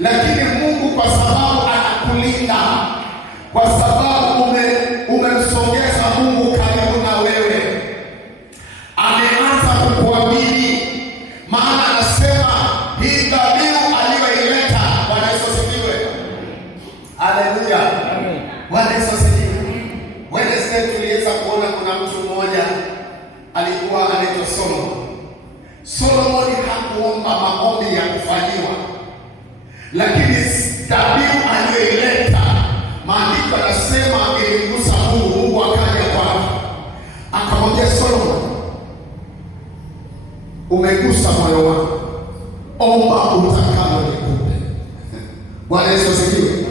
lakini Mungu kwa sababu anakulinda, kwa sababu umemsongeza Mungu karibu na wewe, ameanza kukuamini. Maana anasema hii dhabihu aliyoileta, Bwana Yesu asifiwe. Haleluya. Bwana Yesu asifiwe. Wednesday tuliweza kuona kuna mtu mmoja alikuwa anaitwa Solomon. Solomon hakuomba maombi ya kufanyiwa, lakini dhabihu aliyoileta, maandiko yanasema ilimgusa Mungu. Mungu akaja kwake akamwambia Solomon, umegusa moyo wangu, omba utakalo nikupe. Bwana Yesu asifiwe.